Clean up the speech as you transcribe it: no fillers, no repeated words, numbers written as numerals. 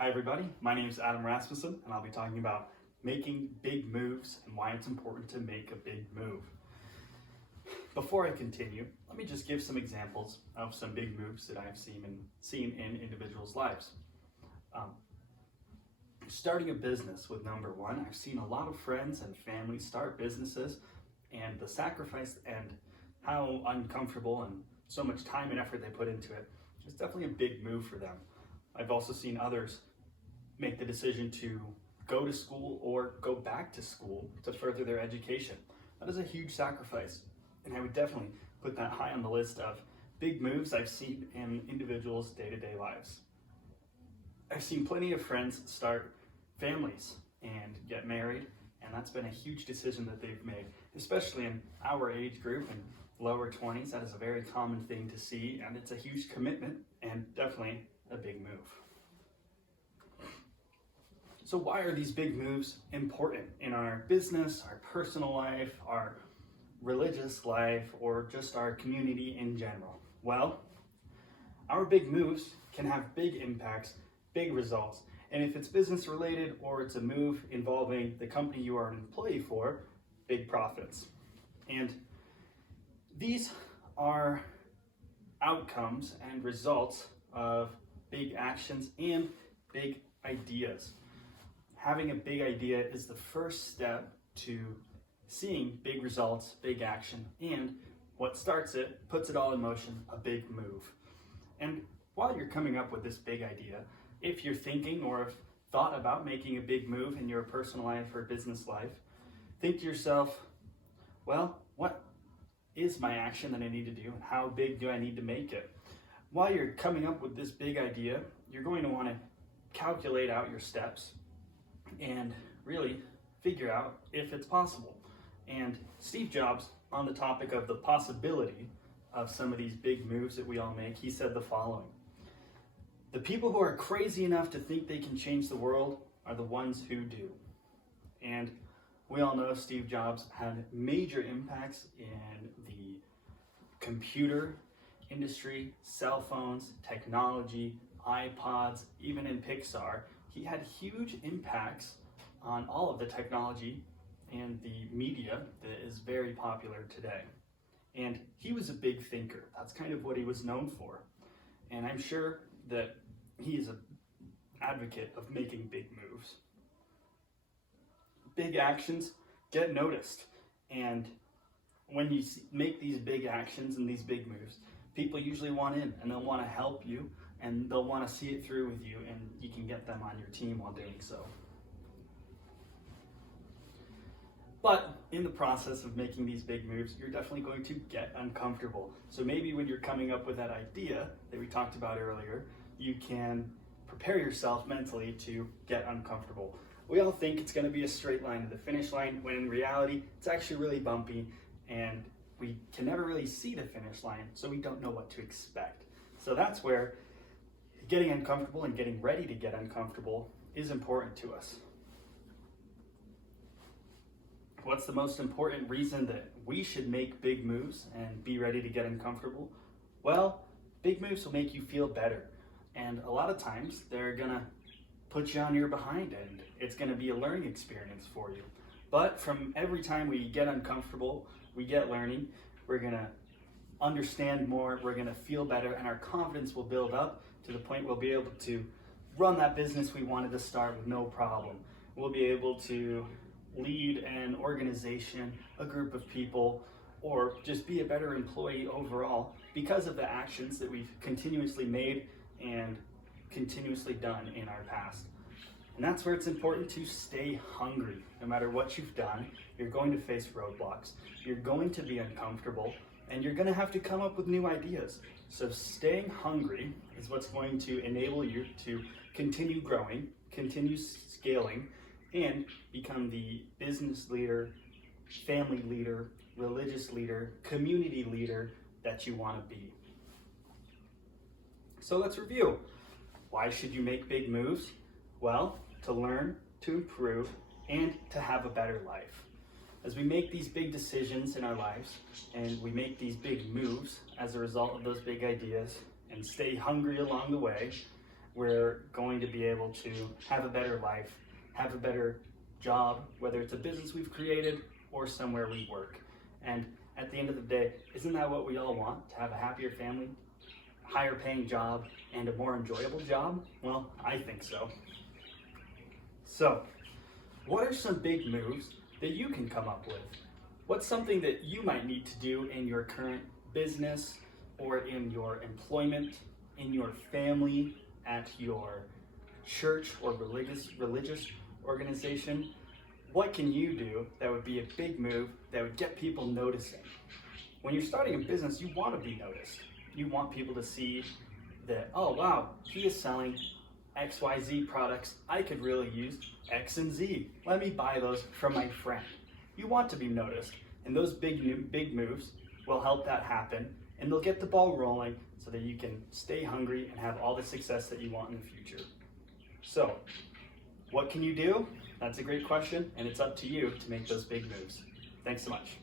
Hi everybody, my name is Adam Rasmussen and I'll be talking about making big moves and why it's important to make a big move. Before I continue, let me just give some examples of some big moves that I've seen in individuals' lives. Starting a business with number one, I've seen a lot of friends and family start businesses, and the sacrifice and how uncomfortable and so much time and effort they put into it is definitely a big move for them. I've also seen others make the decision to go to school or go back to school to further their education. That is a huge sacrifice, and I would definitely put that high on the list of big moves I've seen in individuals' day-to-day lives. I've seen plenty of friends start families and get married, and that's been a huge decision that they've made, especially in our age group and lower 20s. That is a very common thing to see, and it's a huge commitment and definitely a big move. So why are these big moves important in our business, our personal life, our religious life, or just our community in general? Well, our big moves can have big impacts, big results, and if it's business related or it's a move involving the company you are an employee for, big profits. And these are outcomes and results of big actions and big ideas. Having a big idea is the first step to seeing big results, big action, and what starts it, puts it all in motion, a big move. And while you're coming up with this big idea, if you're thinking or have thought about making a big move in your personal life or business life, think to yourself, well, what is my action that I need to do, and how big do I need to make it? While you're coming up with this big idea, you're going to want to calculate out your steps and really figure out if it's possible. And Steve Jobs, on the topic of the possibility of some of these big moves that we all make, he said the following: "The people who are crazy enough to think they can change the world are the ones who do." And we all know Steve Jobs had major impacts in the computer industry, cell phones, technology, iPods, even in Pixar. He had huge impacts on all of the technology and the media that is very popular today. And he was a big thinker. That's kind of what he was known for. And I'm sure that he is an advocate of making big moves. Big actions get noticed. And when you make these big actions and these big moves, people usually want in, and they'll want to help you, and they'll want to see it through with you, and you can get them on your team while doing so. But in the process of making these big moves, you're definitely going to get uncomfortable. So maybe when you're coming up with that idea that we talked about earlier, you can prepare yourself mentally to get uncomfortable. We all think it's going to be a straight line to the finish line, when in reality, it's actually really bumpy, and we can never really see the finish line, so we don't know what to expect. So that's where getting uncomfortable and getting ready to get uncomfortable is important to us. What's the most important reason that we should make big moves and be ready to get uncomfortable? Well, big moves will make you feel better. And a lot of times they're gonna put you on your behind, and it's gonna be a learning experience for you. But from every time we get uncomfortable, we get learning, we're gonna understand more, we're gonna feel better, and our confidence will build up to the point we'll be able to run that business we wanted to start with no problem. We'll be able to lead an organization, a group of people, or just be a better employee overall because of the actions that we've continuously made and continuously done in our past. And that's where it's important to stay hungry. No matter what you've done, you're going to face roadblocks, you're going to be uncomfortable, and you're going to have to come up with new ideas. So staying hungry is what's going to enable you to continue growing, continue scaling, and become the business leader, family leader, religious leader, community leader that you want to be. So let's review. Why should you make big moves? Well, to learn, to improve, and to have a better life. As we make these big decisions in our lives, and we make these big moves as a result of those big ideas, and stay hungry along the way, we're going to be able to have a better life, have a better job, whether it's a business we've created or somewhere we work. And at the end of the day, isn't that what we all want? To have a happier family, higher paying job, and a more enjoyable job? Well, I think so. So, what are some big moves that you can come up with? What's something that you might need to do in your current business or in your employment, in your family, at your church or religious organization? What can you do that would be a big move that would get people noticing? When you're starting a business, you want to be noticed. You want people to see that, oh wow, he is selling XYZ products. I could really use X and Z. Let me buy those from my friend. You want to be noticed, and those big moves will help that happen, and they'll get the ball rolling so that you can stay hungry and have all the success that you want in the future. So, what can you do? That's a great question, and it's up to you to make those big moves. Thanks so much.